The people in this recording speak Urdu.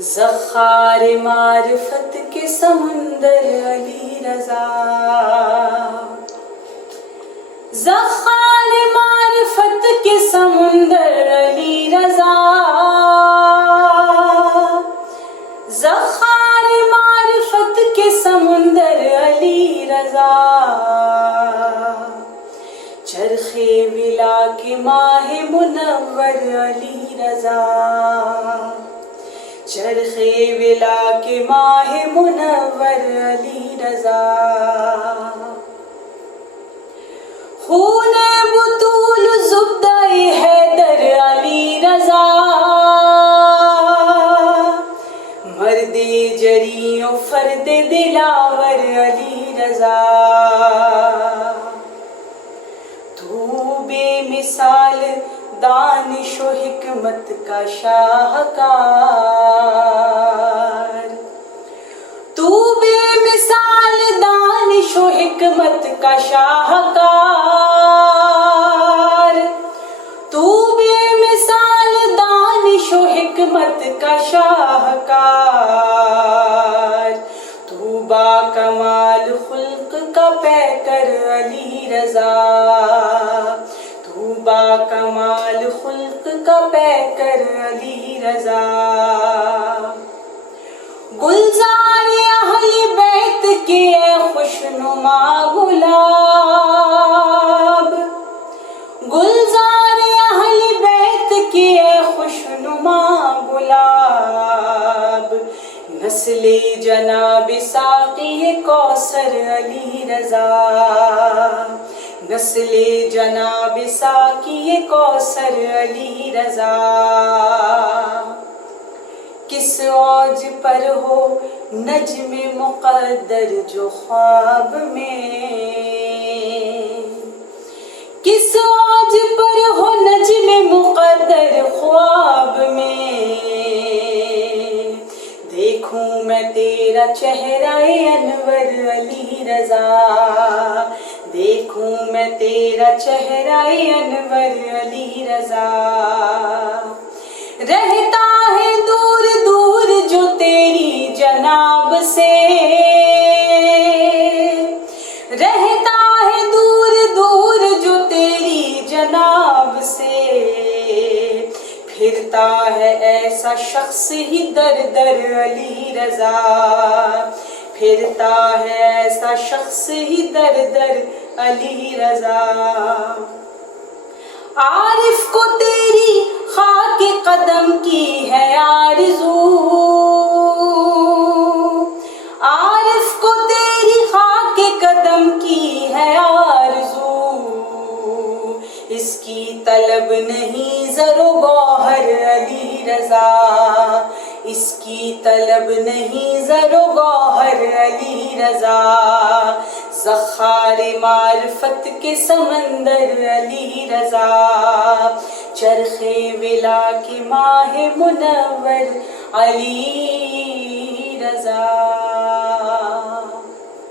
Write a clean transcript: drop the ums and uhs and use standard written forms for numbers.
زخار معرفت کے سمندر علی رضا، زخار معرفت کے سمندر علی رضا، زخار معرفت کے سمندر علی رضا، چرخ ولا کے ماہ منور علی رضا، چرخ ولا کے ماہ منور علی رضا، خون بطول زبدہ حیدر علی رضا، مرد جری و فرد دلاور علی رضا، تو بے مثال دانش و حکمت کا شاہکار، تو بے مثال دانش و حکمت کا شاہکار، تو بے مثال دانش و حکمت کا شاہکار، تو با کمال خلق کا پیکر علی رضا، تو با کمال خلق کا پیکر علی رضا، گلزار اہل بیت کے خوشنما گلاب، گلزار اہل بیت کے خوشنما گلاب، نسل جناب ساقی کوثر علی رضا، نسل جناب ساقی کوثر علی رضا، کس اوج پر ہو نجم مقدر جو خواب میں، کس اوج پر ہو نجم مقدر خواب میں، دیکھوں میں تیرا چہرہ انور علی رضا، دیکھوں میں تیرا چہرہ انور علی رضا، رہتا ہے دور دور جو تیری جناب سے، رہتا ہے دور دور جو تیری جناب سے، پھرتا ہے ایسا شخص ہی در در علی رضا، پھرتا ہے ایسا شخص ہی در در علی رضا، عارف کو تیری خاک قدم کی ہے آرزو، عارف کو تیری خاک قدم کی ہے آرزو، اس کی طلب نہیں زر و گوہر علی رضا، اس کی طلب نہیں زر و گوہر علی رضا، زخار معرفت کے سمندر علی رضا، چرخ ولا کے ماہ منور علی رضا۔